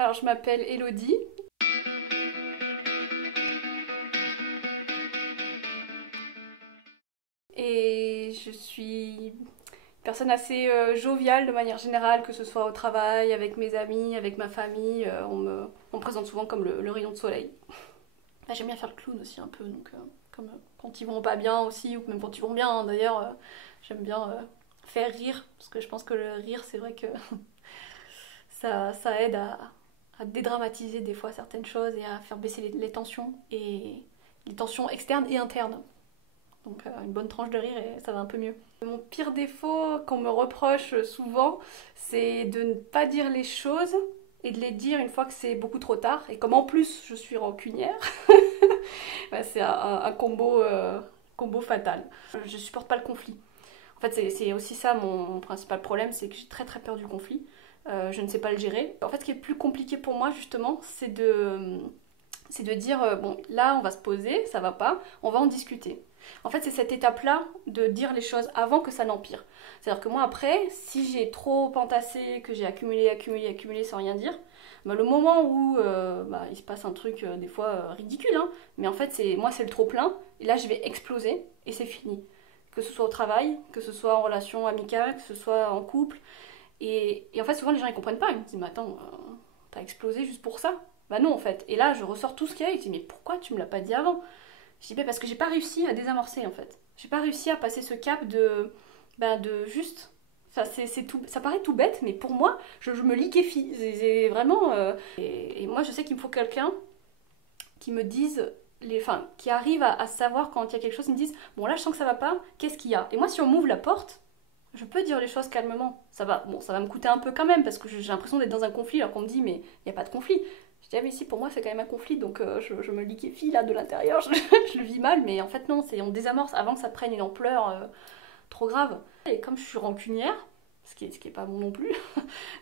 Alors je m'appelle Elodie. Et je suis une personne assez joviale de manière générale, que ce soit au travail, avec mes amis, avec ma famille. On me présente souvent comme le rayon de soleil. Bah, j'aime bien faire le clown aussi un peu, donc comme quand ils vont pas bien aussi, ou même quand ils vont bien, hein, d'ailleurs, j'aime bien faire rire, parce que je pense que le rire, c'est vrai que ça aide à dédramatiser des fois certaines choses et à faire baisser les tensions, et les tensions externes et internes. Donc une bonne tranche de rire et ça va un peu mieux. Mon pire défaut qu'on me reproche souvent, c'est de ne pas dire les choses et de les dire une fois que c'est beaucoup trop tard. Et comme en plus je suis rancunière, bah, c'est un combo fatal. Je supporte pas le conflit. En fait, c'est aussi ça mon principal problème, c'est que j'ai très très peur du conflit. Je ne sais pas le gérer. En fait, ce qui est plus compliqué pour moi, justement, c'est de dire, bon, là, on va se poser, ça va pas, on va en discuter. En fait, c'est cette étape-là de dire les choses avant que ça n'empire. C'est-à-dire que moi, après, si j'ai trop entassé, que j'ai accumulé sans rien dire, bah, le moment où bah, il se passe un truc, des fois ridicule, hein, mais en fait, moi, c'est le trop-plein, et là, je vais exploser, et c'est fini. Que ce soit au travail, que ce soit en relation amicale, que ce soit en couple. Et en fait, souvent, les gens, ils comprennent pas. Ils me disent, mais attends, t'as explosé juste pour ça? Bah non, en fait. Et là, je ressors tout ce qu'il y a, et je dis, mais pourquoi tu me l'as pas dit avant? Je dis, bah parce que j'ai pas réussi à désamorcer, en fait. J'ai pas réussi à passer ce cap de juste. Enfin, tout, ça paraît tout bête, mais pour moi, je me liquéfie. C'est vraiment. Et moi, je sais qu'il me faut quelqu'un qui me dise. Enfin, qui arrive à savoir quand il y a quelque chose, ils me disent, bon là je sens que ça va pas, qu'est-ce qu'il y a? Et moi, si on m'ouvre la porte, je peux dire les choses calmement. Ça va, bon, ça va me coûter un peu quand même, parce que j'ai l'impression d'être dans un conflit, alors qu'on me dit, mais il n'y a pas de conflit. Je dis, ah mais si, pour moi c'est quand même un conflit, donc je me liquéfie là de l'intérieur, je le vis mal, mais en fait non, on désamorce avant que ça prenne une ampleur trop grave. Et comme je suis rancunière, ce qui est pas bon non plus,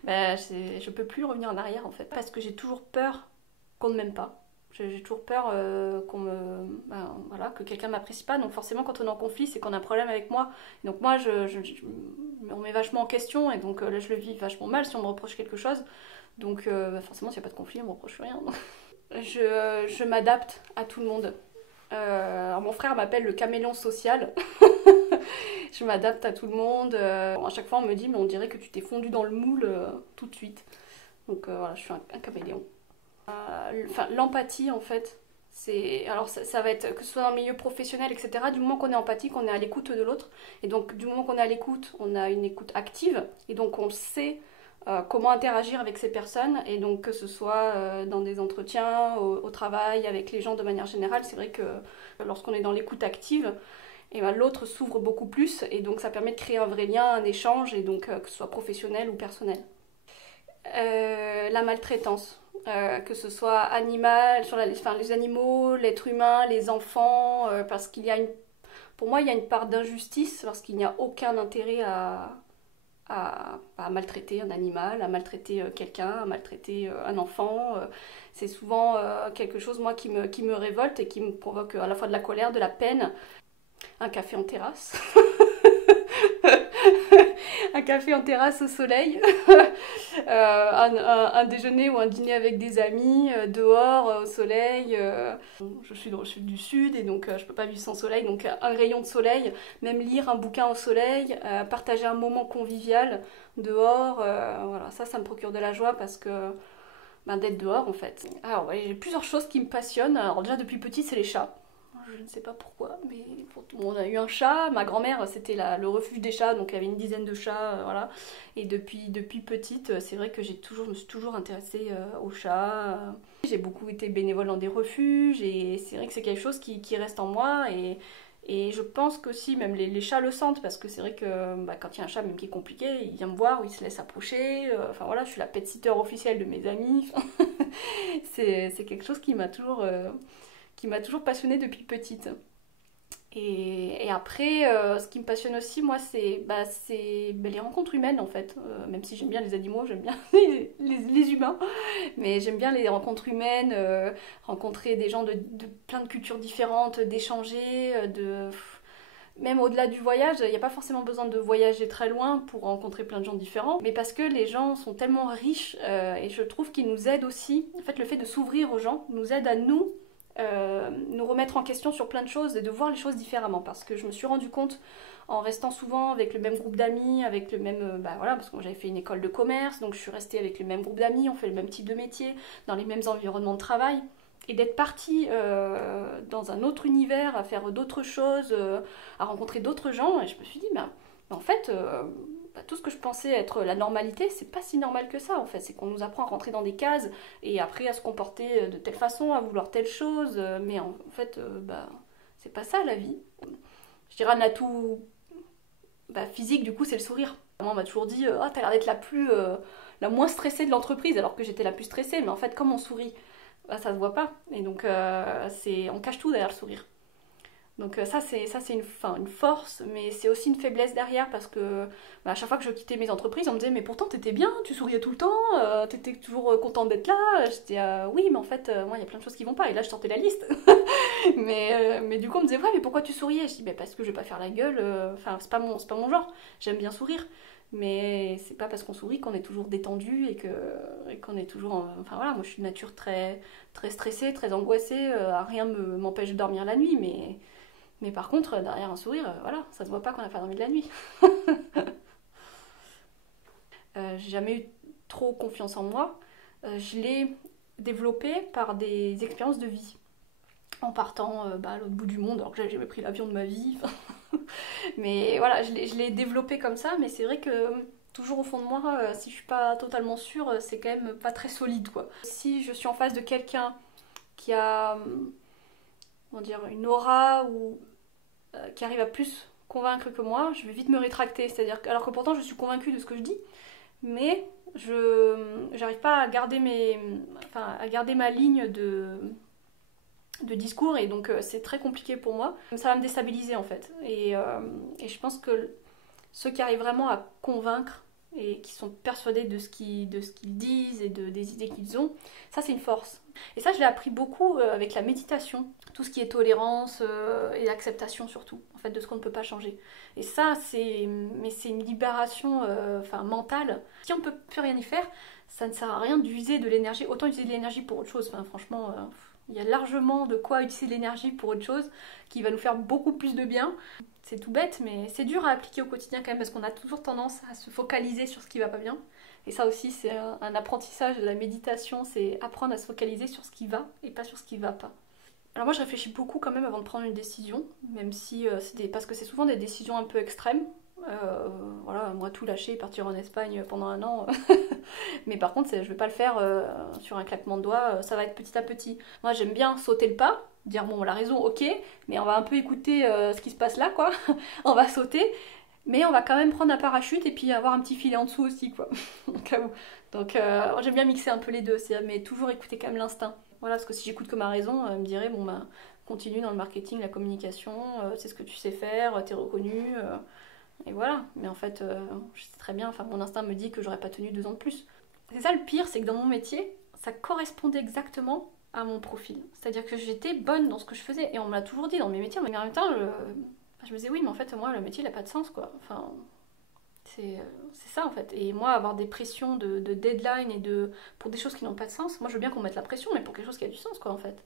bah, je peux plus revenir en arrière en fait, parce que j'ai toujours peur qu'on ne m'aime pas. J'ai toujours peur voilà, que quelqu'un m'apprécie pas. Donc forcément, quand on est en conflit, c'est qu'on a un problème avec moi. Et donc moi, je me remets vachement en question. Et donc là, je le vis vachement mal si on me reproche quelque chose. Donc forcément, s'il n'y a pas de conflit, on me reproche rien. Je m'adapte à tout le monde. Alors mon frère m'appelle le caméléon social. Je m'adapte à tout le monde. À chaque fois, on me dit, mais on dirait que tu t'es fondu dans le moule tout de suite. Donc voilà, je suis un caméléon. Enfin, l'empathie en fait, alors ça va être que ce soit dans le milieu professionnel, etc. Du moment qu'on est empathique, on est à l'écoute de l'autre, et donc du moment qu'on est à l'écoute, on a une écoute active, et donc on sait comment interagir avec ces personnes, et donc que ce soit dans des entretiens, au travail, avec les gens de manière générale, c'est vrai que lorsqu'on est dans l'écoute active, et ben, l'autre s'ouvre beaucoup plus, et donc ça permet de créer un vrai lien, un échange, et donc que ce soit professionnel ou personnel. La maltraitance, que ce soit animal, enfin, les animaux, l'être humain, les enfants, parce qu'il y a pour moi, il y a une part d'injustice parce qu'il n'y a aucun intérêt à maltraiter un animal, à maltraiter quelqu'un, à maltraiter un enfant. C'est souvent quelque chose, moi, qui me révolte et qui me provoque à la fois de la colère, de la peine. Un café en terrasse. Un café en terrasse au soleil, un déjeuner ou un dîner avec des amis, dehors, au soleil. Je suis dans le sud du sud et donc je peux pas vivre sans soleil, donc un rayon de soleil, même lire un bouquin au soleil, partager un moment convivial dehors, voilà, ça me procure de la joie parce que d'être dehors en fait. Alors ouais, j'ai plusieurs choses qui me passionnent. Alors déjà depuis petite, c'est les chats. Je ne sais pas pourquoi, mais on a eu un chat. Ma grand-mère, c'était le refuge des chats, donc il y avait une dizaine de chats, voilà. Et depuis petite, c'est vrai que je me suis toujours intéressée aux chats. J'ai beaucoup été bénévole dans des refuges, et c'est vrai que c'est quelque chose qui reste en moi. Et je pense qu'aussi, même les chats le sentent, parce que c'est vrai que quand il y a un chat, même qui est compliqué, il vient me voir, ou il se laisse approcher. Enfin voilà, je suis la pet-sitter officielle de mes amis. C'est quelque chose qui m'a toujours passionnée depuis petite. Et après, ce qui me passionne aussi, moi, c'est les rencontres humaines, en fait. Même si j'aime bien les animaux, j'aime bien les humains. Mais j'aime bien les rencontres humaines, rencontrer des gens de plein de cultures différentes, d'échanger, Même au-delà du voyage, il n'y a pas forcément besoin de voyager très loin pour rencontrer plein de gens différents, mais parce que les gens sont tellement riches et je trouve qu'ils nous aident aussi. En fait, le fait de s'ouvrir aux gens nous aide à nous remettre en question sur plein de choses et de voir les choses différemment. Parce que je me suis rendu compte en restant souvent avec le même groupe d'amis, avec le même... bah voilà, parce que moi j'avais fait une école de commerce, donc je suis restée avec le même groupe d'amis, on fait le même type de métier, dans les mêmes environnements de travail. Et d'être partie dans un autre univers, à faire d'autres choses, à rencontrer d'autres gens, et je me suis dit, bah, en fait, tout ce que je pensais être la normalité, c'est pas si normal que ça, en fait. C'est qu'on nous apprend à rentrer dans des cases, et après à se comporter de telle façon, à vouloir telle chose, mais en fait, bah, c'est pas ça la vie. Je dirais un atout physique, du coup, c'est le sourire. Maman m'a toujours dit, oh, t'as l'air d'être la moins stressée de l'entreprise, alors que j'étais la plus stressée, mais en fait, comme on sourit, bah, ça se voit pas. Et donc, on cache tout derrière le sourire. Donc ça c'est une force, mais c'est aussi une faiblesse derrière parce que à chaque fois que je quittais mes entreprises, on me disait mais pourtant t'étais bien, tu souriais tout le temps, t'étais toujours contente d'être là. J'étais oui mais en fait moi il y a plein de choses qui vont pas et là je sortais la liste. mais du coup on me disait ouais mais pourquoi tu souriais? Je dis bah parce que je vais pas faire la gueule, enfin c'est pas mon genre, j'aime bien sourire. Mais c'est pas parce qu'on sourit qu'on est toujours détendu et qu'on est toujours enfin voilà, moi je suis de nature très stressée, très angoissée, rien m'empêche de dormir la nuit mais par contre, derrière un sourire, voilà, ça se voit pas qu'on a pas dormi de la nuit. J'ai jamais eu trop confiance en moi. Je l'ai développée par des expériences de vie. En partant à l'autre bout du monde, alors que j'avais jamais pris l'avion de ma vie. Mais voilà, je l'ai développée comme ça, mais c'est vrai que toujours au fond de moi, si je suis pas totalement sûre, c'est quand même pas très solide, quoi. Si je suis en face de quelqu'un qui a, comment dire, une aura ou qui arrive à plus convaincre que moi, je vais vite me rétracter. C'est-à-dire alors que pourtant je suis convaincue de ce que je dis, mais je j'arrive pas à garder ma ligne de discours et donc c'est très compliqué pour moi. Ça va me déstabiliser en fait. Et je pense que ceux qui arrivent vraiment à convaincre et qui sont persuadés de ce qu'ils disent et des idées qu'ils ont, ça c'est une force. Et ça je l'ai appris beaucoup avec la méditation, tout ce qui est tolérance et acceptation surtout, en fait de ce qu'on ne peut pas changer. Et ça c'est une libération mentale. Si on ne peut plus rien y faire, ça ne sert à rien d'user de l'énergie, autant utiliser de l'énergie pour autre chose. Enfin, franchement, il y a largement de quoi utiliser de l'énergie pour autre chose qui va nous faire beaucoup plus de bien. C'est tout bête, mais c'est dur à appliquer au quotidien quand même parce qu'on a toujours tendance à se focaliser sur ce qui va pas bien. Et ça aussi, c'est un apprentissage de la méditation, c'est apprendre à se focaliser sur ce qui va et pas sur ce qui va pas. Alors moi, je réfléchis beaucoup quand même avant de prendre une décision, même si parce que c'est souvent des décisions un peu extrêmes. Voilà, moi tout lâcher et partir en Espagne pendant un an. Mais par contre, je vais pas le faire sur un claquement de doigts, ça va être petit à petit. Moi, j'aime bien sauter le pas, dire bon, la raison, ok, mais on va un peu écouter ce qui se passe là, quoi. On va sauter, mais on va quand même prendre un parachute et puis avoir un petit filet en dessous aussi, quoi. Au cas où. Donc, j'aime bien mixer un peu les deux, mais toujours écouter quand même l'instinct. Voilà, parce que si j'écoute que ma raison, elle me dirait bon, bah, continue dans le marketing, la communication, c'est ce que tu sais faire, t'es reconnu. Et voilà, mais en fait, je sais très bien, enfin mon instinct me dit que j'aurais pas tenu 2 ans de plus. C'est ça le pire, c'est que dans mon métier, ça correspondait exactement à mon profil. C'est-à-dire que j'étais bonne dans ce que je faisais, et on me l'a toujours dit dans mes métiers, mais en même temps, je me disais oui, mais en fait, moi, le métier, il a pas de sens, quoi. Enfin, c'est ça, en fait. Et moi, avoir des pressions de deadline pour des choses qui n'ont pas de sens, moi, je veux bien qu'on mette la pression, mais pour quelque chose qui a du sens, quoi, en fait.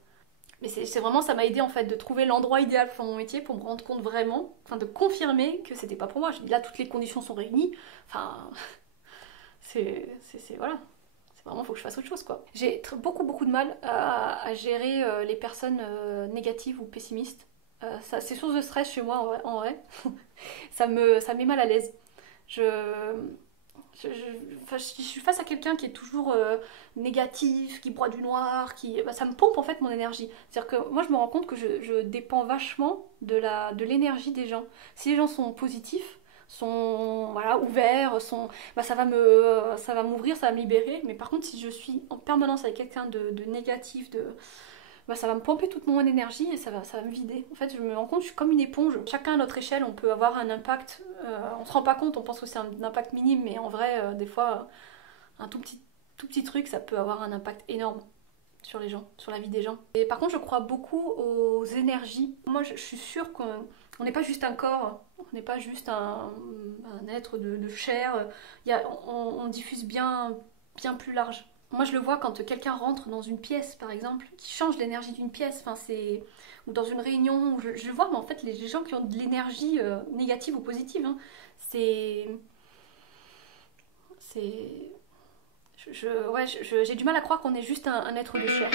Mais c'est vraiment, ça m'a aidé en fait de trouver l'endroit idéal pour mon métier pour me rendre compte vraiment, enfin de confirmer que c'était pas pour moi. Là, toutes les conditions sont réunies. Enfin, voilà. C'est vraiment, faut que je fasse autre chose quoi. J'ai beaucoup de mal à gérer les personnes négatives ou pessimistes. C'est source de stress chez moi en vrai. Ça met mal à l'aise. Je, je suis face à quelqu'un qui est toujours négatif, qui broie du noir, ça me pompe en fait mon énergie. C'est-à-dire que moi je me rends compte que je dépends vachement de l'énergie des gens. Si les gens sont positifs, sont voilà, ouverts, ça va m'ouvrir, ça va me libérer. Mais par contre si je suis en permanence avec quelqu'un de négatif, ça va me pomper toute mon énergie et ça va me vider. En fait, je me rends compte, je suis comme une éponge. Chacun à notre échelle, on peut avoir un impact. On se rend pas compte, on pense que c'est un impact minime, mais en vrai, des fois, un tout petit truc, ça peut avoir un impact énorme sur les gens, sur la vie des gens. Et par contre, je crois beaucoup aux énergies. Moi, je suis sûre On n'est pas juste un corps, on n'est pas juste un être de chair. On diffuse bien plus large. Moi, je le vois quand quelqu'un rentre dans une pièce, par exemple, qui change l'énergie d'une pièce, enfin, ou dans une réunion, je le vois, mais en fait, les gens qui ont de l'énergie négative ou positive, hein, c'est... c'est... ouais, j'ai du mal à croire qu'on est juste un être de chair.